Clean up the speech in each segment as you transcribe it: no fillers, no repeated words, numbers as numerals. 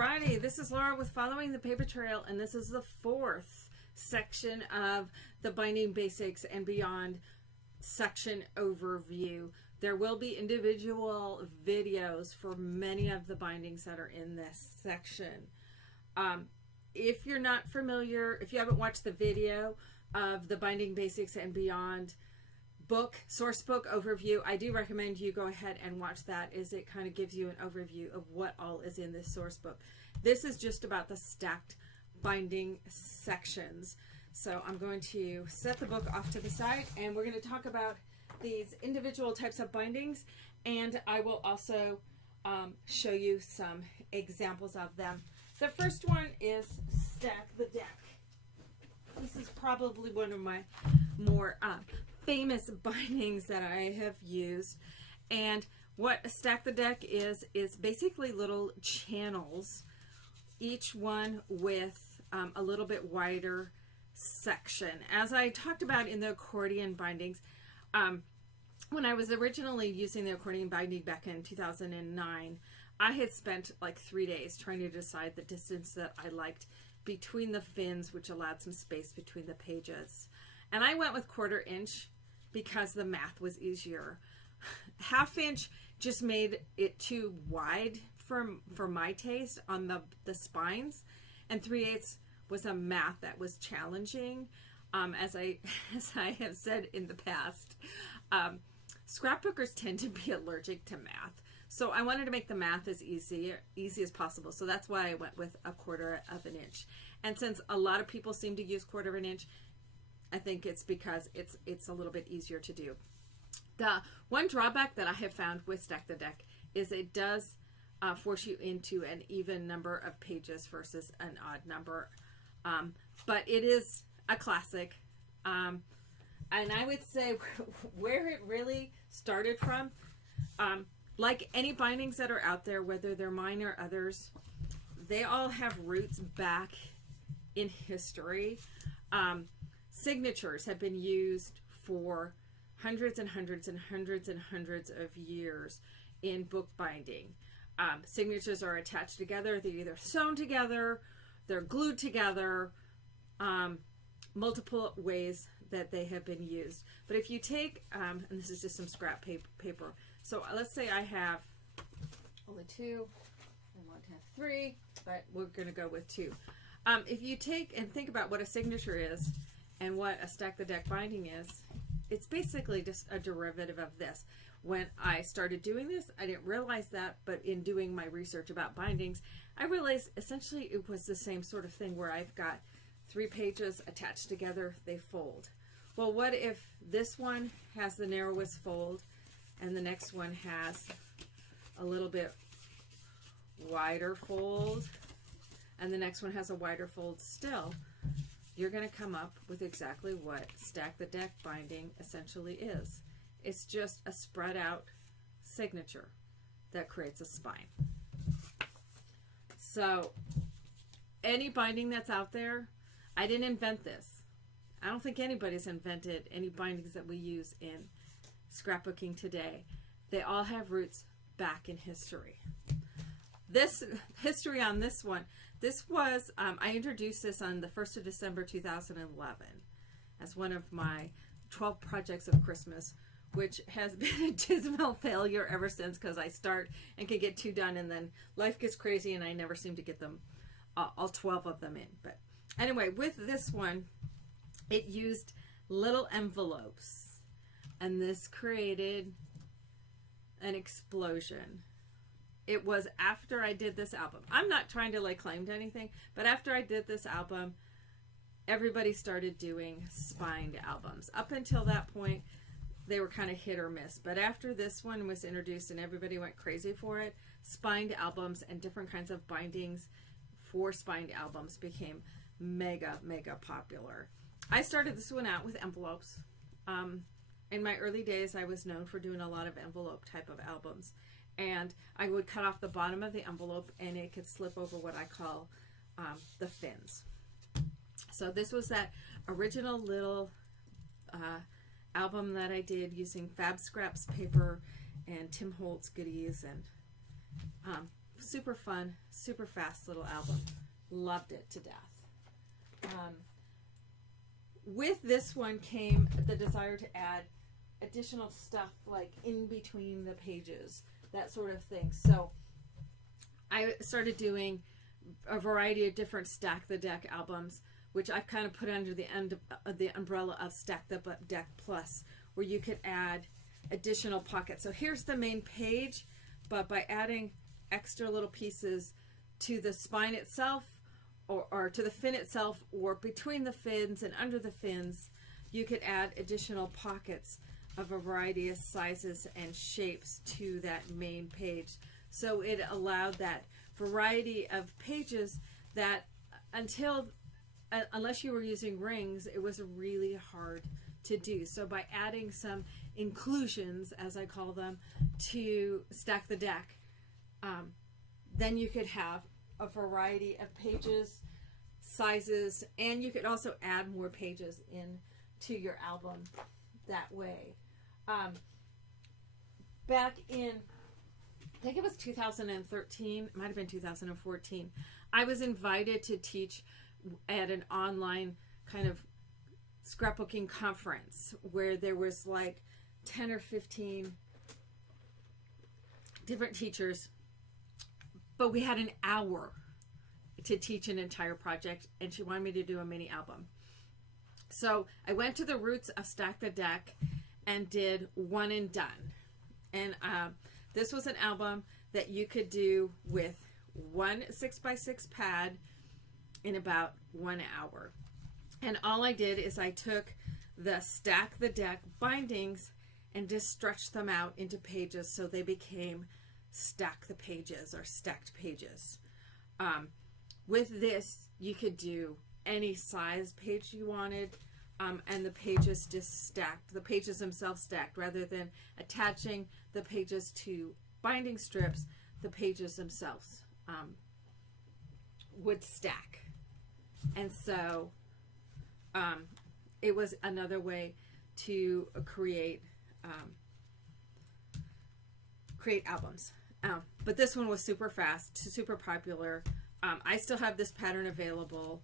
Alrighty, this is Laura with Following the Paper Trail, and this is the fourth section of the Binding Basics and Beyond section overview. There will be individual videos for many of the bindings that are in this section. If you're not familiar, if you haven't watched the video of the Binding Basics and Beyond source book overview, I do recommend you go ahead and watch that, as it kind of gives you an overview of what all is in this source book. This is just about the stacked binding sections. So I'm going to set the book off to the side, and we're going to talk about these individual types of bindings, and I will also show you some examples of them. The first one is Stack the Deck. This is probably one of my more famous bindings that I have used, and what a Stack the Deck is basically little channels, each one with a little bit wider section. As I talked about in the accordion bindings, when I was originally using the accordion binding back in 2009, I had spent like 3 days trying to decide the distance that I liked between the fins, which allowed some space between the pages. And I went with 1/4 inch because the math was easier. 1/2 inch just made it too wide for my taste on the spines, and 3/8 was a math that was challenging. As I have said in the past, scrapbookers tend to be allergic to math. So I wanted to make the math as easy as possible. So that's why I went with 1/4 inch. And since a lot of people seem to use 1/4 inch, I think it's because it's a little bit easier to do. The one drawback that I have found with Stack the Deck is it does force you into an even number of pages versus an odd number. But it is a classic. And I would say where it really started from, like any bindings that are out there, whether they're mine or others, they all have roots back in history. Signatures have been used for hundreds and hundreds and hundreds and hundreds of years in bookbinding. Signatures are attached together. They're either sewn together, they're glued together, multiple ways that they have been used. But if you take, and this is just some scrap paper. So let's say I have only 2. I want to have 3, but we're going to go with 2. If you take and think about what a signature is and what a Stack the Deck binding is, it's basically just a derivative of this. When I started doing this, I didn't realize that, but in doing my research about bindings, I realized essentially it was the same sort of thing where I've got 3 pages attached together, they fold. Well, what if this one has the narrowest fold and the next one has a little bit wider fold and the next one has a wider fold still? You're going to come up with exactly what Stack the Deck binding essentially is. It's just a spread out signature that creates a spine. So any binding that's out there, I didn't invent this. I don't think anybody's invented any bindings that we use in scrapbooking today. They all have roots back in history. This history on this one, this was, I introduced this on the 1st of December 2011 as one of my 12 projects of Christmas, which has been a dismal failure ever since, because I start and can get 2 done and then life gets crazy and I never seem to get them, all 12 of them in. But anyway, with this one, it used little envelopes, and this created an explosion. It was after I did this album. I'm not trying to lay claim to anything, but after I did this album, everybody started doing spined albums. Up until that point, they were kind of hit or miss. But after this one was introduced and everybody went crazy for it, spined albums and different kinds of bindings for spined albums became mega, mega popular. I started this one out with envelopes. In my early days, I was known for doing a lot of envelope type of albums. And I would cut off the bottom of the envelope and it could slip over what I call the fins. So this was that original little album that I did using Fab Scraps paper and Tim Holtz goodies and super fun, super fast little album. Loved it to death. With this one came the desire to add additional stuff like in between the pages, that sort of thing. So I started doing a variety of different Stack the Deck albums, which I've kind of put under the umbrella of Stack the Deck Plus, where you could add additional pockets. So here's the main page, but by adding extra little pieces to the spine itself, or to the fin itself, or between the fins and under the fins, you could add additional pockets of a variety of sizes and shapes to that main page. So it allowed that variety of pages that unless you were using rings, it was really hard to do. So by adding some inclusions, as I call them, to Stack the Deck, then you could have a variety of pages, sizes, and you could also add more pages into your album that way. Back in, I think it was 2013, it might have been 2014, I was invited to teach at an online kind of scrapbooking conference where there was like 10 or 15 different teachers, but we had an hour to teach an entire project, and she wanted me to do a mini album. So I went to the roots of Stack the Deck and did One and Done. And this was an album that you could do with one 6x6 pad in about 1 hour. And all I did is I took the Stack the Deck bindings and just stretched them out into pages so they became Stack the Pages or stacked pages. With this, you could do any size page you wanted, and the pages just stacked, the pages themselves stacked, rather than attaching the pages to binding strips, the pages themselves would stack. And so it was another way to create albums. But this one was super fast, super popular. I still have this pattern available.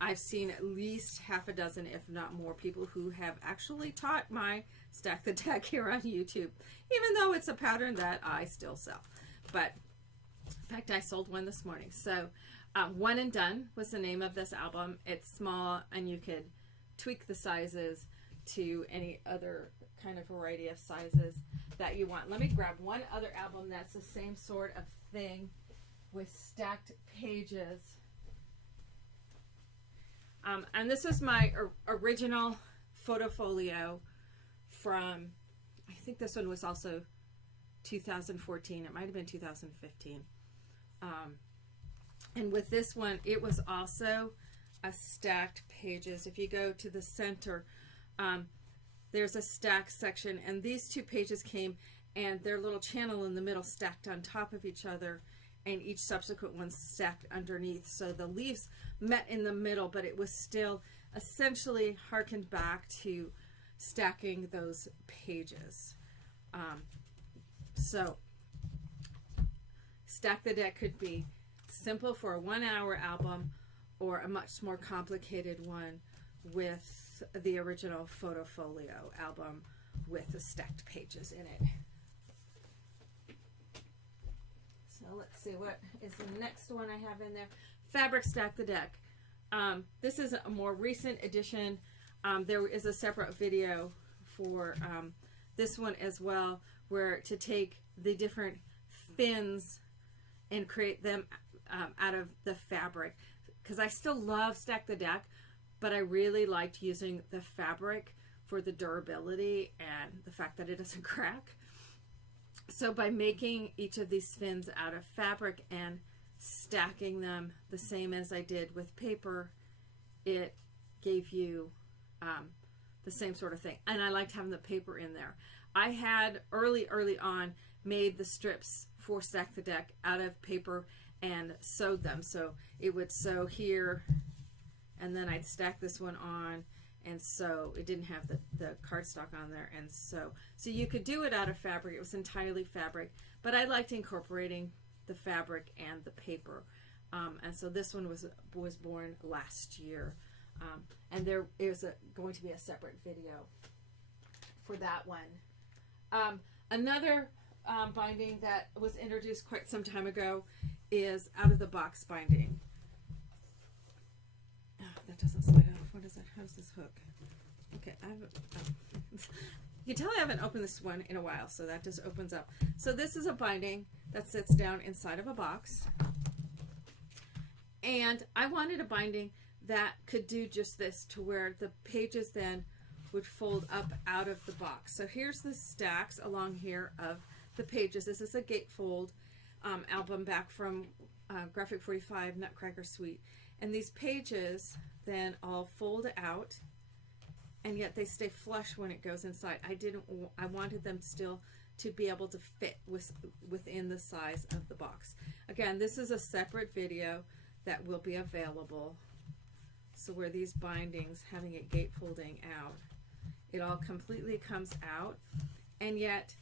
I've seen at least half a dozen, if not more, people who have actually taught my Stack the Deck here on YouTube, even though it's a pattern that I still sell. But in fact, I sold one this morning. So One and Done was the name of this album. It's small, and you could tweak the sizes to any other kind of variety of sizes that you want. Let me grab one other album that's the same sort of thing with stacked pages. And this is my original photofolio from, I think this one was also 2014. It might have been 2015. And with this one, it was also a stacked pages. If you go to the center, there's a stack section, and these two pages came, and their little channel in the middle stacked on top of each other, and each subsequent one stacked underneath. So the leaves met in the middle, but it was still essentially harkened back to stacking those pages. So Stack the Deck could be simple for a 1 hour album, or a much more complicated one with the original photofolio album with the stacked pages in it. So let's see, what is the next one I have in there? Fabric Stack the Deck. This is a more recent edition. There is a separate video for this one as well, where to take the different fins and create them out of the fabric. Because I still love Stack the Deck, but I really liked using the fabric for the durability and the fact that it doesn't crack. So by making each of these fins out of fabric and stacking them the same as I did with paper, it gave you the same sort of thing. And I liked having the paper in there. I had early on made the strips for Stack the Deck out of paper and sewed them. So it would sew here, and then I'd stack this one on, and so it didn't have the cardstock on there, and so you could do it out of fabric. It was entirely fabric, but I liked incorporating the fabric and the paper. And so this one was born last year. And there is going to be a separate video for that one. Another binding that was introduced quite some time ago is out of the box binding. Oh, that doesn't slide off. What is that? How does this hook? Okay, I haven't. You can tell I haven't opened this one in a while, so that just opens up. So this is a binding that sits down inside of a box, and I wanted a binding that could do just this, to where the pages then would fold up out of the box. So here's the stacks along here of the pages. This is a gatefold album back from Graphic 45 Nutcracker Suite, and these pages then all fold out, and yet they stay flush when it goes inside. I wanted them still to be able to fit within the size of the box. Again, this is a separate video that will be available. So where these bindings, having it gatefolding out, it all completely comes out, and yet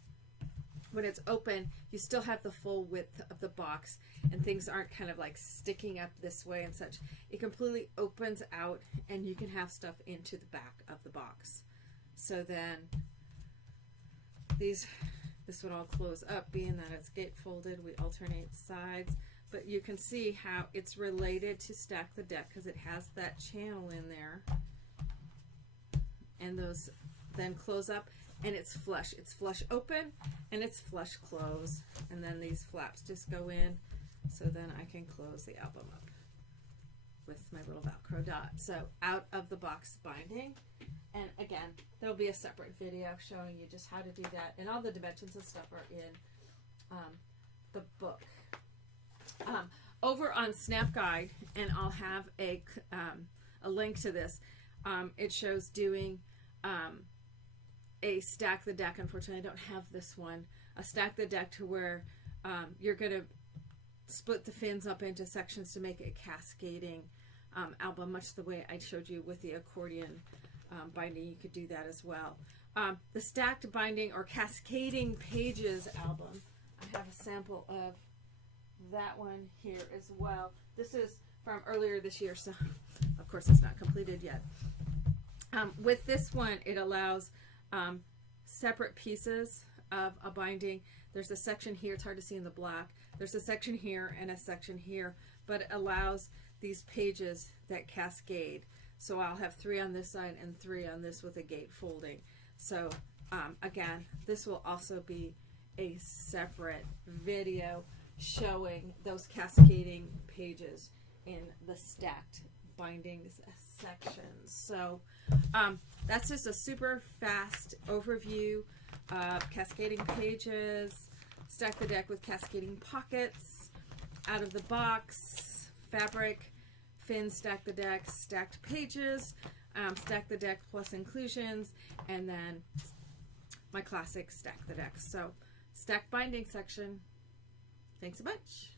when it's open, you still have the full width of the box, and things aren't kind of like sticking up this way and such. It completely opens out, and you can have stuff into the back of the box. So then this would all close up, being that it's gatefolded. We alternate sides, but you can see how it's related to Stack the Deck because it has that channel in there, and those then close up. And it's flush. It's flush open and it's flush close. And then these flaps just go in, so then I can close the album up with my little Velcro dot. So out of the box binding. And again, there'll be a separate video showing you just how to do that. And all the dimensions and stuff are in the book. Over on Snap Guide, and I'll have a link to this, it shows doing a Stack the Deck. Unfortunately, I don't have this one. A Stack the Deck to where you're going to split the fins up into sections to make a cascading album, much the way I showed you with the accordion binding. You could do that as well. The stacked binding or cascading pages album, I have a sample of that one here as well. This is from earlier this year, so of course it's not completed yet. With this one, it allows separate pieces of a binding. There's a section here, it's hard to see in the black. There's a section here and a section here, but it allows these pages that cascade. So I'll have 3 on this side and 3 on this with a gate folding. So again, this will also be a separate video showing those cascading pages in the stacked bindings sections. So that's just a super fast overview of cascading pages, Stack the Deck with cascading pockets, out of the box, fabric, fins, Stack the Deck, stacked pages, Stack the Deck plus inclusions, and then my classic Stack the Deck. So stack binding section. Thanks a bunch.